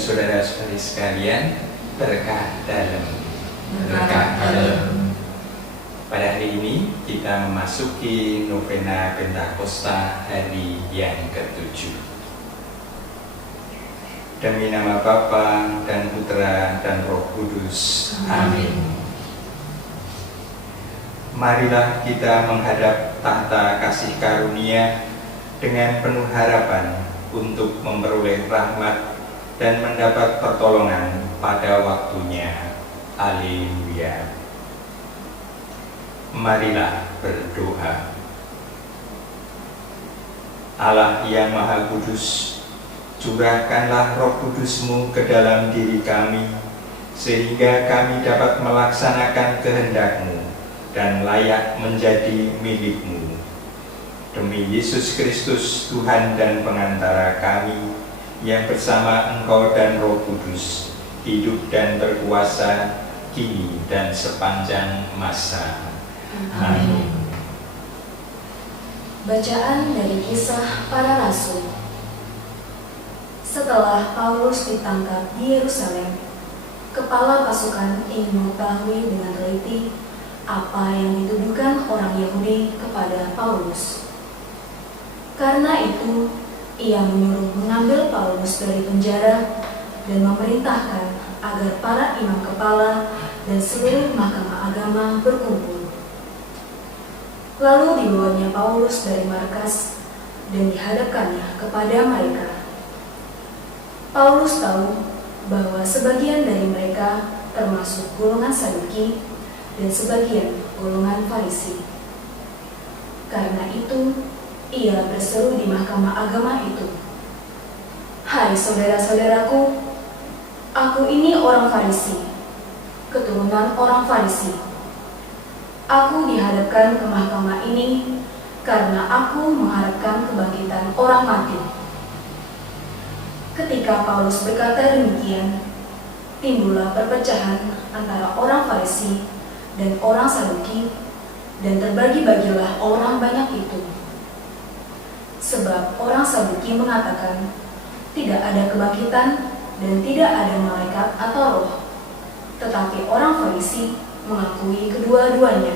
saudara-saudari sekalian, berkah dalam. Pada hari ini kita memasuki novena Pentakosta hari yang ke-7. Demi nama Bapa dan Putra dan Roh Kudus. Amin. Marilah kita menghadap tahta kasih karunia dengan penuh harapan untuk memperoleh rahmat dan mendapat pertolongan pada waktunya. Haleluya. Marilah berdoa. Allah yang Maha Kudus, curahkanlah Roh Kudus-Mu ke dalam diri kami, sehingga kami dapat melaksanakan kehendak-Mu dan layak menjadi milik-Mu. Demi Yesus Kristus, Tuhan dan pengantara kami, yang bersama Engkau dan Roh Kudus, hidup dan berkuasa, kini dan sepanjang masa. Amin. Bacaan dari Kisah Para Rasul. Setelah Paulus ditangkap di Yerusalem, kepala pasukan ingin mengetahui dengan teliti apa yang dituduhkan orang Yahudi kepada Paulus. Karena itu, ia menyuruh mengambil Paulus dari penjara dan memerintahkan agar para imam kepala dan seluruh mahkamah agama berkumpul. Lalu dibawanya Paulus dari markas dan dihadapkannya kepada mereka. Paulus tahu bahwa sebagian dari mereka termasuk golongan Saduki dan sebagian golongan Farisi. Karena itu, ia berseru di mahkamah agama itu, "Hai saudara-saudaraku, aku ini orang Farisi, keturunan orang Farisi. Aku dihadapkan ke mahkamah ini karena aku mengharapkan kebangkitan orang mati." Ketika Paulus berkata demikian, timbullah perpecahan antara orang Farisi dan orang Saduki, dan terbagi-bagilah orang banyak itu. Sebab orang Saduki mengatakan tidak ada kebangkitan dan tidak ada malaikat atau roh, tetapi orang Farisi mengakui kedua-duanya.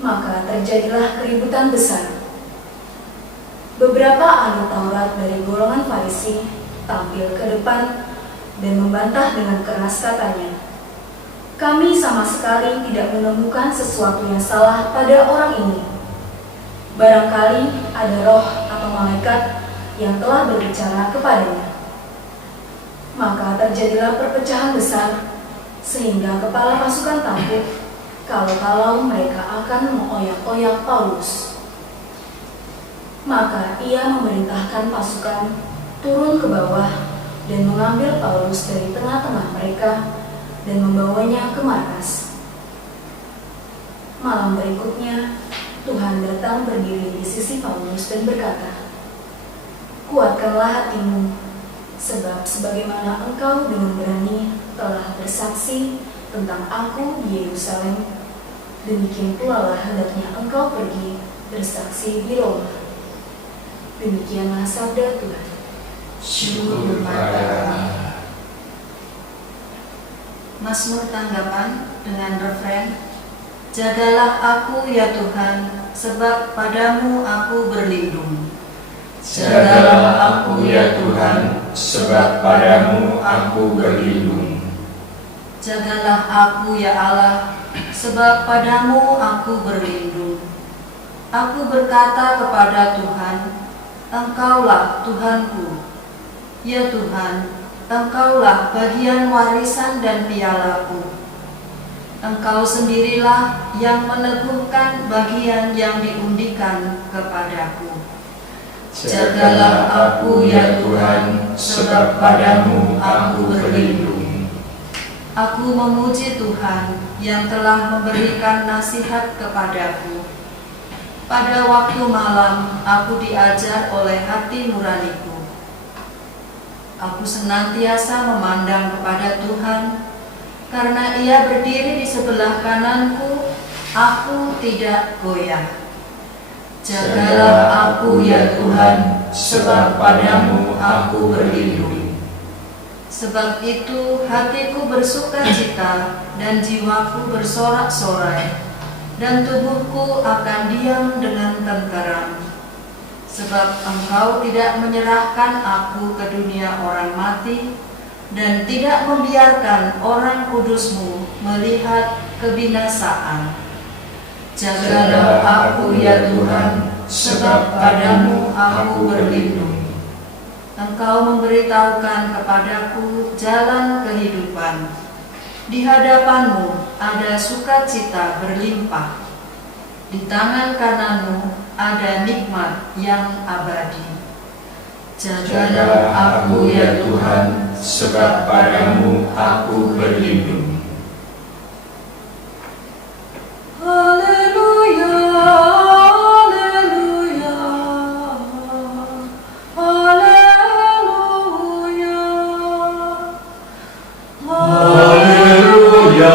Maka terjadilah keributan besar. Beberapa ahli Taurat dari golongan Farisi tampil ke depan dan membantah dengan keras, katanya, "Kami sama sekali tidak menemukan sesuatu yang salah pada orang ini. Barangkali ada roh atau malaikat yang telah berbicara kepadanya." Maka terjadilah perpecahan besar, sehingga kepala pasukan takut kalau mereka akan mengoyak-oyak Paulus. Maka ia memerintahkan pasukan turun ke bawah dan mengambil Paulus dari tengah-tengah mereka dan membawanya ke markas. Malam berikutnya, Tuhan datang berdiri di sisi Paulus dan berkata, "Kuatkanlah hatimu, sebab sebagaimana engkau dengan berani telah bersaksi tentang aku di Yerusalem, demikian pula lah hendaknya engkau pergi bersaksi di Roma." Demikianlah sabda Tuhan. Syukur pada Allah. Mazmur tanggapan dengan refren, "Jagalah aku ya Tuhan, sebab padamu aku berlindung." Jagalah aku ya Tuhan, sebab padamu aku berlindung. Jagalah aku ya Allah, sebab padamu aku berlindung. Aku berkata kepada Tuhan, "Engkaulah Tuhanku." Ya Tuhan, Engkaulah bagian warisan dan pialaku. Engkau sendirilah yang meneguhkan bagian yang diundikan kepadaku. Jagalah aku ya Tuhan, sebab padamu aku berlindung. Aku memuji Tuhan yang telah memberikan nasihat kepadaku. Pada waktu malam aku diajar oleh hati nuraniku. Aku senantiasa memandang kepada Tuhan, karena Ia berdiri di sebelah kananku, aku tidak goyah. Jagalah aku ya Tuhan, sebab padamu aku berlindung. Sebab itu hatiku bersuka cita dan jiwaku bersorak-sorai, dan tubuhku akan diam dengan tenteram. Sebab Engkau tidak menyerahkan aku ke dunia orang mati, dan tidak membiarkan orang kudus-Mu melihat kebinasaan. Jagalah aku ya Tuhan, sebab padamu aku berlindung. Engkau memberitahukan kepadaku jalan kehidupan. Di hadapan-Mu ada sukacita berlimpah. Di tangan kanan-Mu ada nikmat yang abadi. Jagalah aku ya Tuhan, sebab padamu aku berlindung. Haleluya, haleluya, haleluya, haleluya,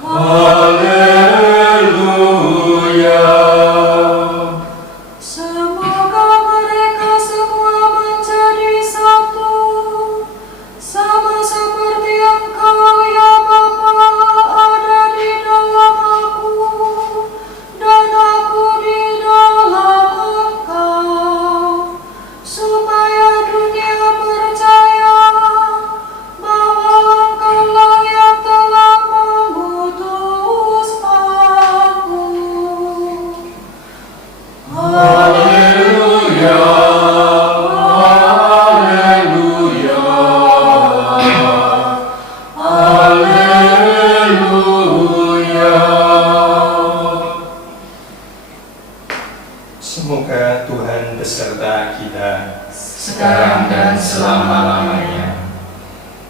haleluya. Semoga mereka semua menjadi satu, sama seperti Engkau ya Bapa ada di dalam aku, dan aku di dalam Engkau, supaya dunia percaya bahwa Engkaulah yang telah mengutus aku. Haleluya, haleluya, haleluya. Semoga Tuhan beserta kita Sekarang dan selama-lamanya.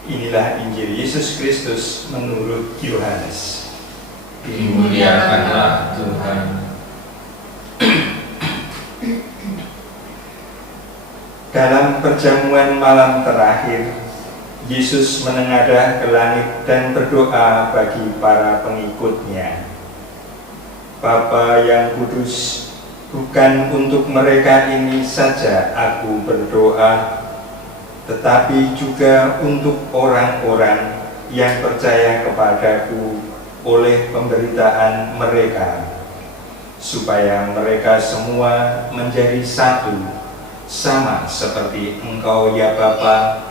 Inilah Injil Yesus Kristus menurut Yohanes. Dimuliakanlah Tuhan. Dalam perjamuan malam terakhir, Yesus menengadah ke langit dan berdoa bagi para pengikutnya. Bapa yang kudus, bukan untuk mereka ini saja aku berdoa, tetapi juga untuk orang-orang yang percaya kepadaku oleh pemberitaan mereka, supaya mereka semua menjadi satu, sama seperti Engkau ya Bapa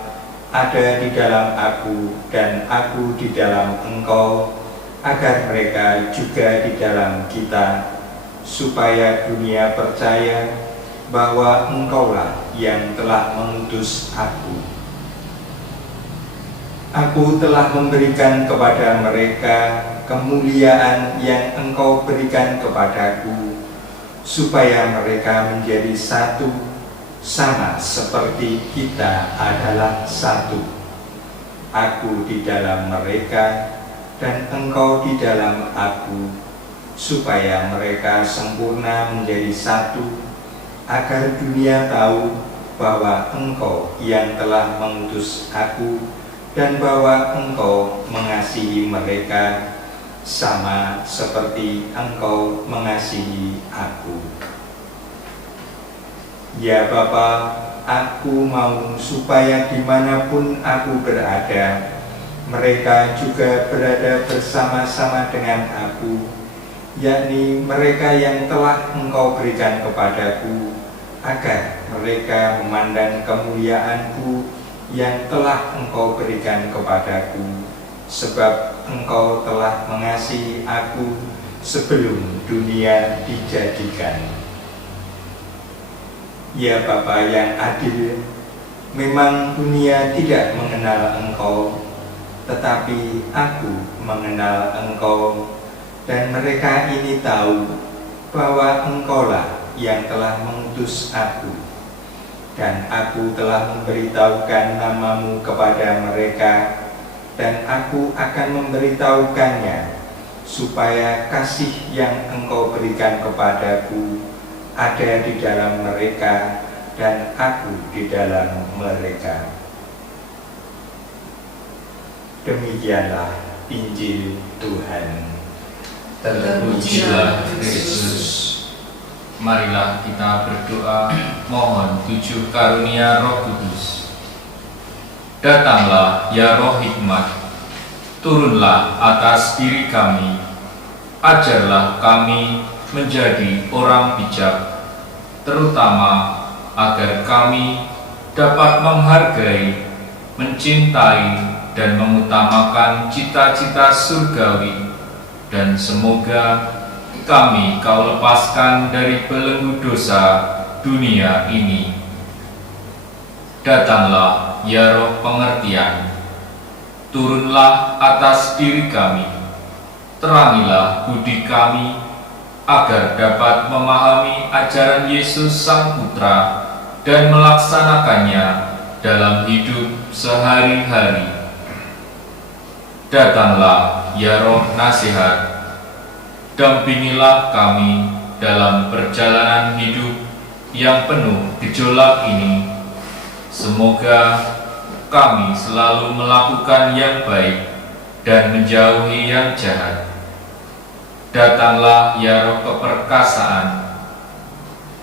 ada di dalam aku dan aku di dalam Engkau, agar mereka juga di dalam kita, supaya dunia percaya bahwa Engkaulah yang telah mengutus aku. Aku telah memberikan kepada mereka kemuliaan yang Engkau berikan kepadaku, supaya mereka menjadi satu, sama seperti kita adalah satu. Aku di dalam mereka dan Engkau di dalam aku, supaya mereka sempurna menjadi satu, agar dunia tahu bahwa Engkau yang telah mengutus aku dan bahwa Engkau mengasihi mereka sama seperti Engkau mengasihi aku. Ya Bapa, aku mau supaya dimanapun aku berada, mereka juga berada bersama-sama dengan aku, yakni mereka yang telah Engkau berikan kepadaku, agar mereka memandang kemuliaanku yang telah Engkau berikan kepadaku, sebab Engkau telah mengasihi aku sebelum dunia dijadikan. Ya Bapa yang adil, memang dunia tidak mengenal Engkau, tetapi aku mengenal Engkau, dan mereka ini tahu bahwa Engkaulah yang telah mengutus aku, dan aku telah memberitahukan nama-Mu kepada mereka, dan aku akan memberitahukannya, supaya kasih yang Engkau berikan kepadaku ada di dalam mereka dan aku di dalam mereka. Demikianlah Injil Tuhan. Terpujilah Kristus. Marilah kita berdoa mohon 7 karunia Roh Kudus. Datanglah ya Roh Hikmat, turunlah atas diri kami, ajarlah kami menjadi orang bijak, terutama agar kami dapat menghargai, mencintai, dan mengutamakan cita-cita surgawi, dan semoga kami Kau lepaskan dari belenggu dosa dunia ini. Datanglah ya Roh pengertian, turunlah atas diri kami, terangilah budi kami, agar dapat memahami ajaran Yesus Sang Putra dan melaksanakannya dalam hidup sehari-hari. Datanglah ya Roh nasihat, dampingilah kami dalam perjalanan hidup yang penuh gejolak ini. Semoga kami selalu melakukan yang baik dan menjauhi yang jahat. Datanglah ya Roh keperkasaan,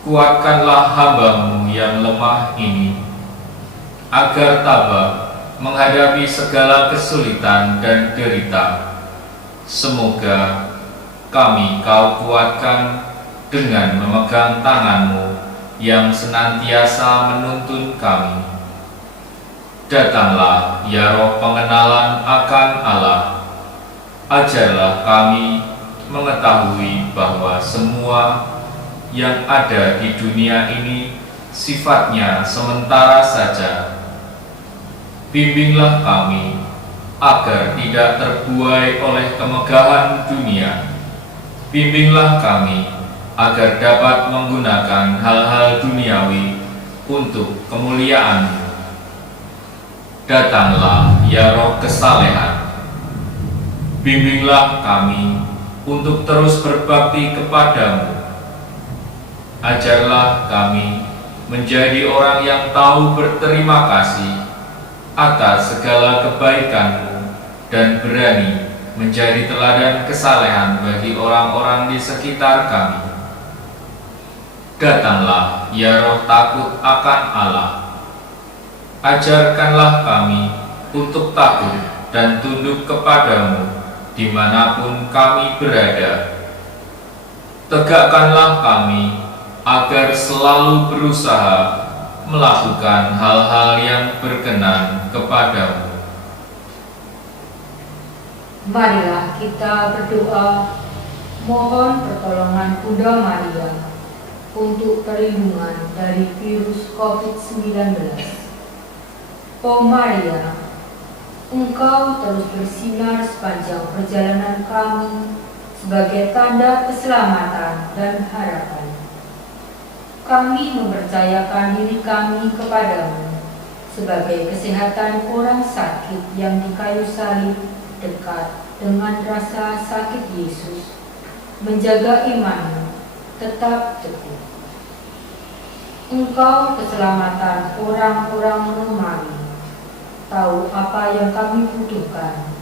kuatkanlah hamba-Mu yang lemah ini, agar tabah menghadapi segala kesulitan dan derita. Semoga kami Kau kuatkan dengan memegang tangan-Mu yang senantiasa menuntun kami. Datanglah ya Roh pengenalan akan Allah, ajarlah kami mengetahui bahwa semua yang ada di dunia ini sifatnya sementara saja. Bimbinglah kami agar tidak terbuai oleh kemegahan dunia. Bimbinglah kami agar dapat menggunakan hal-hal duniawi untuk kemuliaan-Mu. Datanglah ya Roh kesalehan, bimbinglah kami untuk terus berbakti kepada-Mu. Ajarlah kami menjadi orang yang tahu berterima kasih atas segala kebaikan-Mu dan berani menjadi teladan kesalehan bagi orang-orang di sekitar kami. Datanglah ya Roh takut akan Allah, ajarkanlah kami untuk takut dan tunduk kepada-Mu dimanapun kami berada. Tegakkanlah kami agar selalu berusaha melakukan hal-hal yang berkenan kepada-Mu. Marilah kita berdoa mohon pertolongan Bunda Maria untuk perlindungan dari virus COVID-19. Oh Maria, Engkau terus bersinar sepanjang perjalanan kami sebagai tanda keselamatan dan harapan. Kami mempercayakan diri kami kepadamu sebagai kesehatan orang sakit yang di kayu salib dekat dengan rasa sakit Yesus, menjaga imanmu tetap teguh. Engkau keselamatan orang-orang Romawi, tahu apa yang kami butuhkan,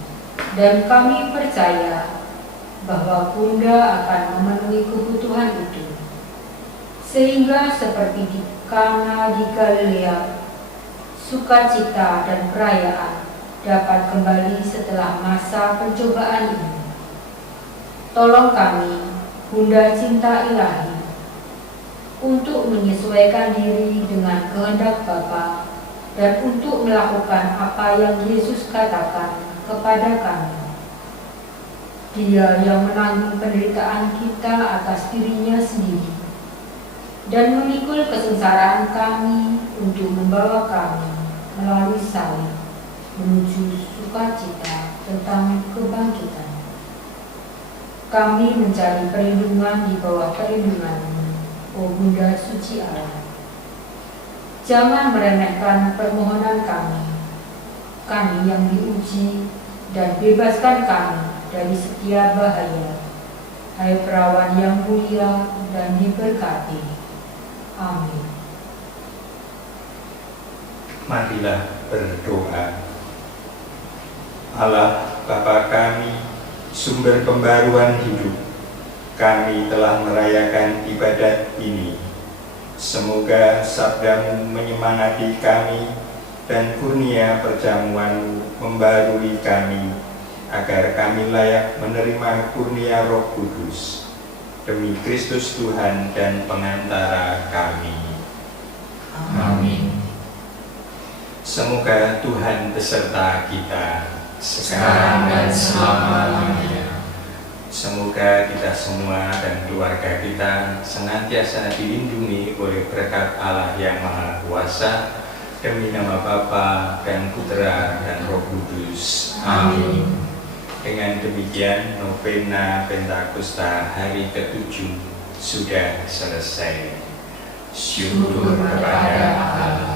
dan kami percaya bahwa Bunda akan memenuhi kebutuhan itu, sehingga seperti di Kana di Galilea, sukacita dan perayaan dapat kembali setelah masa pencobaan ini. Tolong kami, Bunda Cinta Ilahi, untuk menyesuaikan diri dengan kehendak Bapa dan untuk melakukan apa yang Yesus katakan kepada kami. Dia yang menanggung penderitaan kita atas dirinya sendiri dan memikul kesengsaraan kami untuk membawa kami melalui salib menuju sukacita tentang kebangkitan. Kami mencari perlindungan di bawah perlindungan-Mu, O Bunda Suci Allah. Jangan meremehkan permohonan kami yang diuji, dan bebaskan kami dari setiap bahaya. Hai perawan yang mulia dan diberkati. Amin. Marilah berdoa. Allah Bapa kami, sumber pembaruan hidup, kami telah merayakan ibadat ini. Semoga sabdamu menyemangati kami dan kurnia perjamuanmu membarui kami, agar kami layak menerima kurnia Roh Kudus. Demi Kristus Tuhan dan pengantara kami. Amin. Semoga Tuhan beserta kita Sekarang dan selama-lamanya. Semoga kita semua dan keluarga kita senantiasa dilindungi oleh berkat Allah yang Maha Kuasa, demi nama Bapa dan Putra dan Roh Kudus. Amin. Dengan demikian, novena Pentakosta hari ke-7 sudah selesai. Syukur kepada Allah.